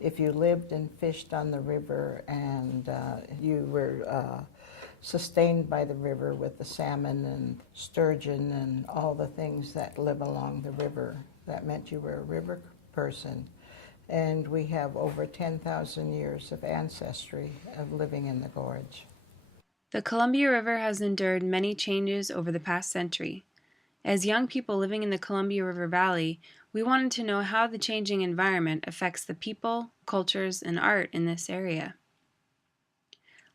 if you lived and fished on the river and you were sustained by the river with the salmon and sturgeon and all the things that live along the river, that meant you were a river person. And we have over 10,000 years of ancestry of living in the gorge. The Columbia River has endured many changes over the past century. As young people living in the Columbia River Valley, we wanted to know how the changing environment affects the people, cultures, and art in this area.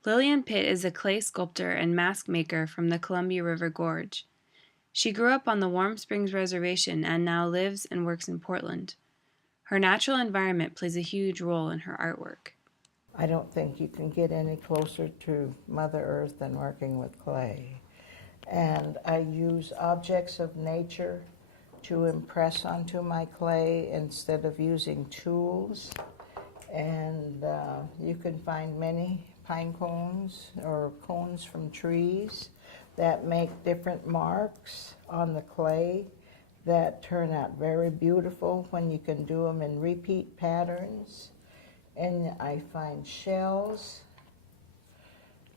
Lillian Pitt is a clay sculptor and mask maker from the Columbia River Gorge. She grew up on the Warm Springs Reservation and now lives and works in Portland. Her natural environment plays a huge role in her artwork. I don't think you can get any closer to Mother Earth than working with clay. And I use objects of nature to impress onto my clay instead of using tools. And you can find many pine cones or cones from trees that make different marks on the clay that turn out very beautiful when you can do them in repeat patterns. And I find shells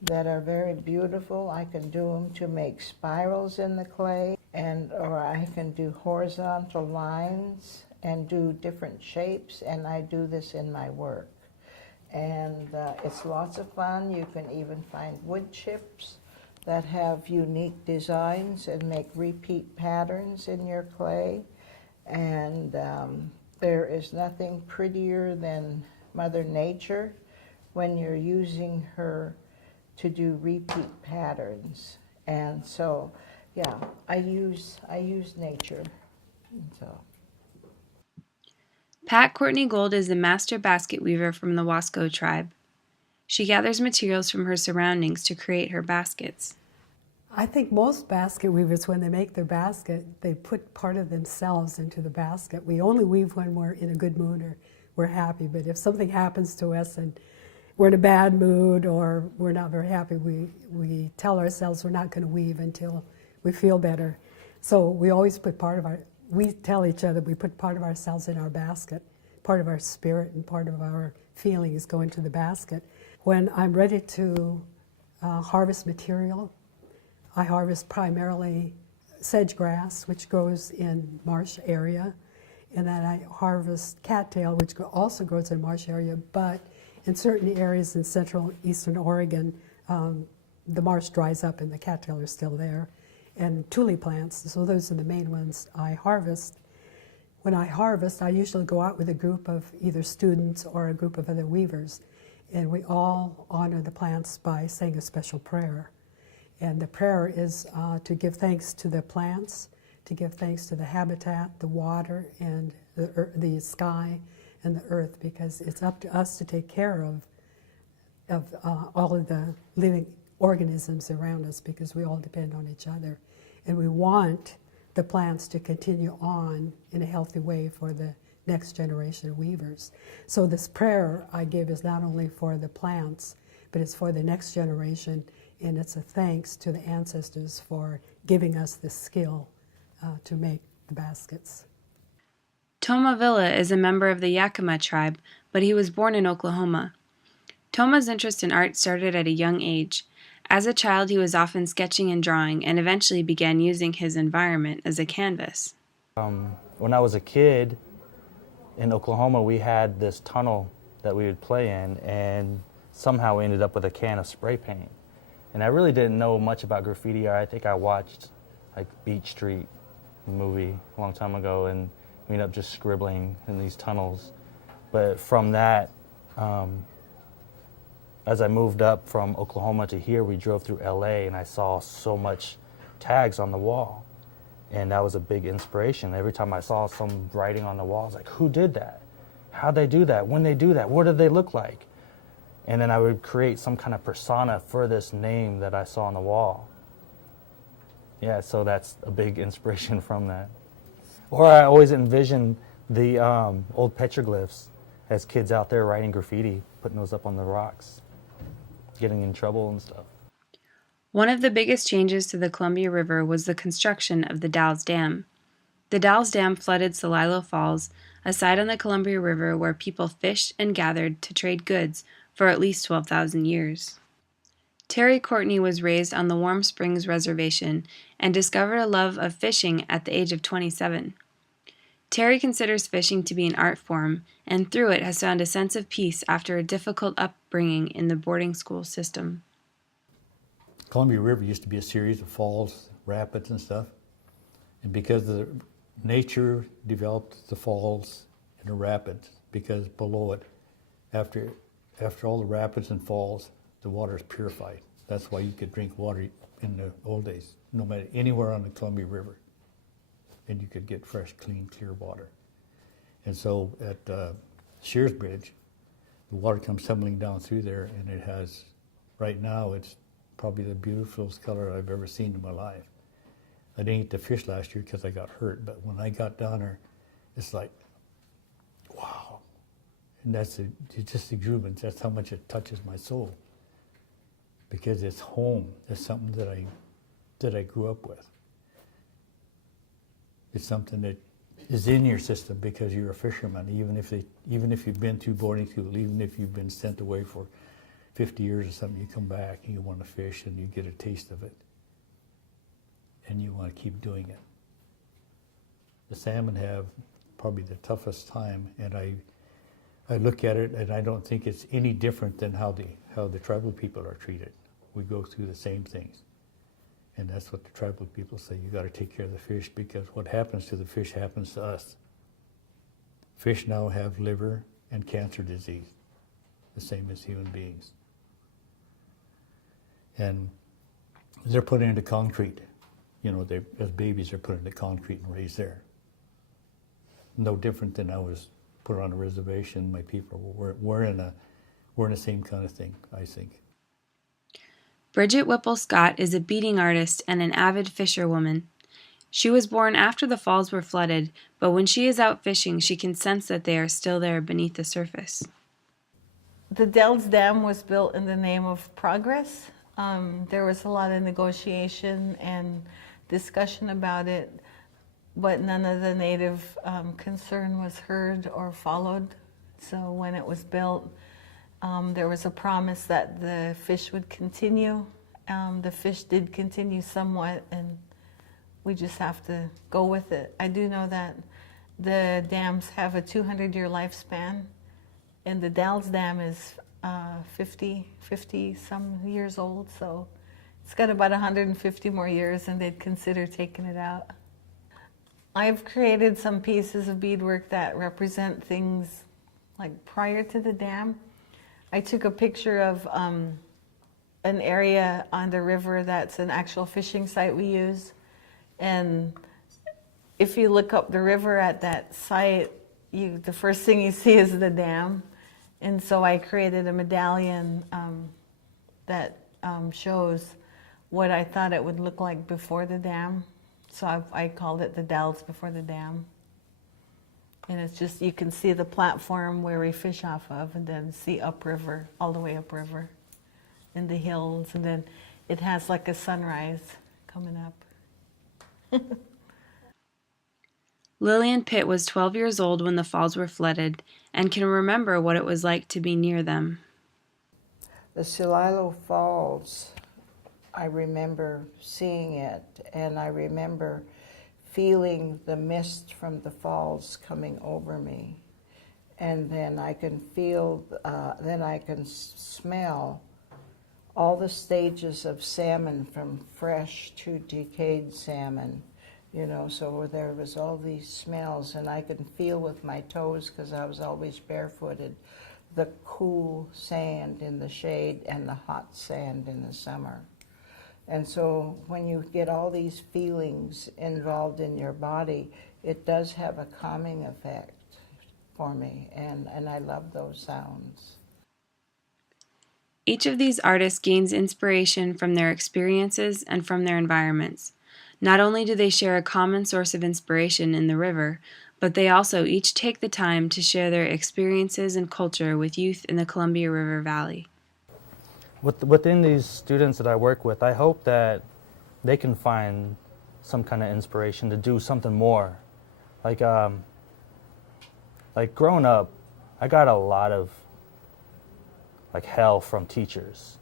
that are very beautiful. I can do them to make spirals in the clay, or I can do horizontal lines and do different shapes, and I do this in my work. And it's lots of fun. You can even find wood chips that have unique designs and make repeat patterns in your clay. And there is nothing prettier than Mother Nature when you're using her to do repeat patterns. And so, yeah, I use nature. And so. Pat Courtney Gold is a master basket weaver from the Wasco tribe. She gathers materials from her surroundings to create her baskets. I think most basket weavers, when they make their basket, they put part of themselves into the basket. We only weave when we're in a good mood or we're happy, but if something happens to us and we're in a bad mood or we're not very happy, we tell ourselves we're not going to weave until we feel better. So we always put we tell each other we put part of ourselves in our basket, part of our spirit and part of our feelings go into the basket. When I'm ready to harvest material, I harvest primarily sedge grass, which grows in marsh area, and then I harvest cattail, which also grows in marsh area, but in certain areas in central eastern Oregon, the marsh dries up and the cattail are still there, and tule plants, so those are the main ones I harvest. When I harvest, I usually go out with a group of either students or a group of other weavers, and we all honor the plants by saying a special prayer. And the prayer is to give thanks to the plants, to give thanks to the habitat, the water, and the sky and the earth, because it's up to us to take care of all of the living organisms around us, because we all depend on each other. And we want the plants to continue on in a healthy way for the next generation of weavers. So this prayer I give is not only for the plants, but it's for the next generation, and it's a thanks to the ancestors for giving us the skill to make the baskets. Toma Villa is a member of the Yakima tribe, but he was born in Oklahoma. Toma's interest in art started at a young age. As a child, he was often sketching and drawing, and eventually began using his environment as a canvas. When I was a kid in Oklahoma, we had this tunnel that we would play in, and somehow we ended up with a can of spray paint. And I really didn't know much about graffiti art. I think I watched like Beach Street movie a long time ago, and we ended up just scribbling in these tunnels. But from that, as I moved up from Oklahoma to here, we drove through LA, and I saw so much tags on the wall. And that was a big inspiration. Every time I saw some writing on the wall, I was like, who did that? How'd they do that? When they do that? What did they look like? And then I would create some kind of persona for this name that I saw on the wall. Yeah, so that's a big inspiration from that. Or I always envisioned the old petroglyphs as kids out there writing graffiti, putting those up on the rocks, getting in trouble and stuff. One of the biggest changes to the Columbia River was the construction of the Dalles Dam. The Dalles Dam flooded Celilo Falls, a site on the Columbia River where people fished and gathered to trade goods for at least 12,000 years. Terry Courtney was raised on the Warm Springs Reservation and discovered a love of fishing at the age of 27. Terry considers fishing to be an art form, and through it has found a sense of peace after a difficult upbringing in the boarding school system. Columbia River used to be a series of falls, rapids and stuff. And because the nature developed the falls and the rapids, because below it, after all the rapids and falls, the water is purified. That's why you could drink water in the old days, no matter anywhere on the Columbia River. And you could get fresh, clean, clear water. And so at Shears Bridge, the water comes tumbling down through there, and it has, right now, it's probably the beautifulest color I've ever seen in my life. I didn't eat the fish last year because I got hurt, but when I got down there, it's like, wow. And it's just exuberance. That's how much it touches my soul. Because it's home. It's something that I grew up with. It's something that is in your system because you're a fisherman. Even if you've been through boarding school, even if you've been sent away for 50 years or something, you come back and you want to fish and you get a taste of it. And you want to keep doing it. The salmon have probably the toughest time, and I look at it and I don't think it's any different than how the tribal people are treated. We go through the same things. And that's what the tribal people say. You got to take care of the fish, because what happens to the fish happens to us. Fish now have liver and cancer disease, the same as human beings. And they're put into concrete. You know, as babies, they're put into concrete and raised there. No different than I was put on a reservation. My people we're in the same kind of thing, I think. Bridget Whipple Scott is a beading artist and an avid fisherwoman. She was born after the falls were flooded, but when she is out fishing, she can sense that they are still there beneath the surface. The Dells Dam was built in the name of progress. There was a lot of negotiation and discussion about it, but none of the native concern was heard or followed. So when it was built, there was a promise that the fish would continue. The fish did continue somewhat, and we just have to go with it. I do know that the dams have a 200-year lifespan, and the Dells Dam is 50 some years old, so it's got about 150 more years, and they'd consider taking it out. I've created some pieces of beadwork that represent things like prior to the dam. I took a picture of an area on the river that's an actual fishing site we use. And if you look up the river at that site, the first thing you see is the dam. And so I created a medallion that shows what I thought it would look like before the dam. So I called it the Dells Before the Dam. And it's just, you can see the platform where we fish off of, and then see upriver, all the way upriver in the hills. And then it has like a sunrise coming up. Lillian Pitt was 12 years old when the falls were flooded and can remember what it was like to be near them. The Celilo Falls, I remember seeing it, and I remember feeling the mist from the falls coming over me. And then I can feel, then I can smell all the stages of salmon, from fresh to decayed salmon. You know, so there was all these smells, and I can feel with my toes, because I was always barefooted, the cool sand in the shade and the hot sand in the summer. And so when you get all these feelings involved in your body, it does have a calming effect for me, and I love those sounds. Each of these artists gains inspiration from their experiences and from their environments. Not only do they share a common source of inspiration in the river, but they also each take the time to share their experiences and culture with youth in the Columbia River Valley. Within these students that I work with, I hope that they can find some kind of inspiration to do something more. Like Like growing up, I got a lot of like hell from teachers.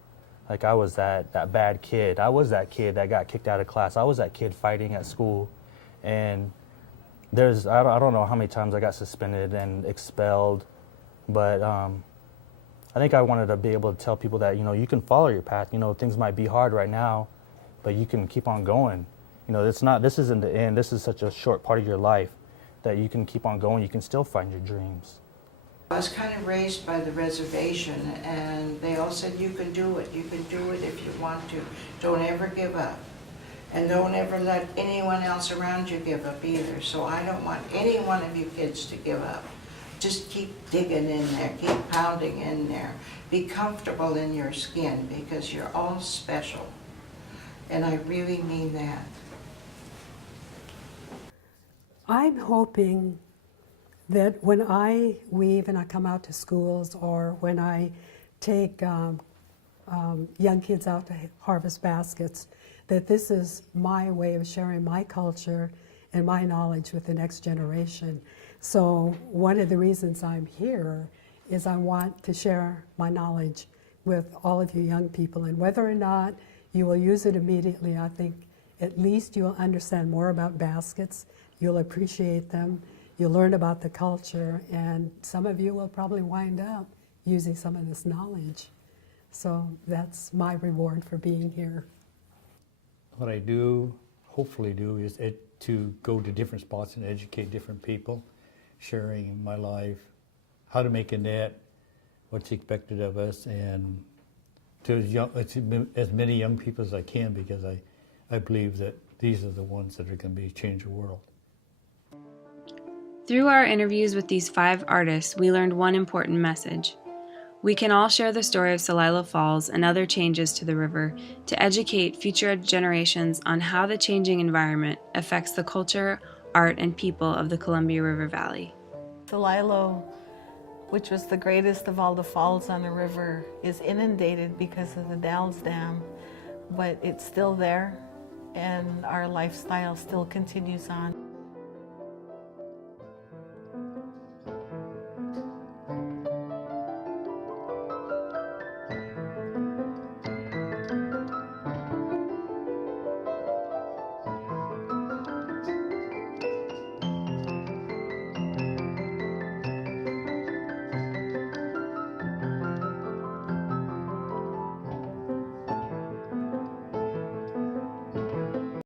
Like I was that bad kid. I was that kid that got kicked out of class. I was that kid fighting at school. And I don't know how many times I got suspended and expelled, but I think I wanted to be able to tell people that, you can follow your path. Things might be hard right now, but you can keep on going. This isn't the end. This is such a short part of your life that you can keep on going. You can still find your dreams. I was kind of raised by the reservation, and they all said, you can do it. You can do it if you want to. Don't ever give up. And don't ever let anyone else around you give up either. So I don't want any one of you kids to give up. Just keep digging in there, keep pounding in there. Be comfortable in your skin because you're all special. And I really mean that. I'm hoping that when I weave and I come out to schools, or when I take young kids out to harvest baskets, that this is my way of sharing my culture and my knowledge with the next generation. So one of the reasons I'm here is I want to share my knowledge with all of you young people, and whether or not you will use it immediately, I think at least you'll understand more about baskets, you'll appreciate them, you'll learn about the culture, and some of you will probably wind up using some of this knowledge. So that's my reward for being here. What I do, hopefully do, is to go to different spots and educate different people, sharing my life, how to make a net, what's expected of us, and to as many young people as I can, because I believe that these are the ones that are going to change the world. Through our interviews with these 5 artists, we learned one important message. We can all share the story of Celilo Falls and other changes to the river to educate future generations on how the changing environment affects the culture, art, and people of the Columbia River Valley. Celilo, which was the greatest of all the falls on the river, is inundated because of the Dalles Dam, but it's still there, and our lifestyle still continues on.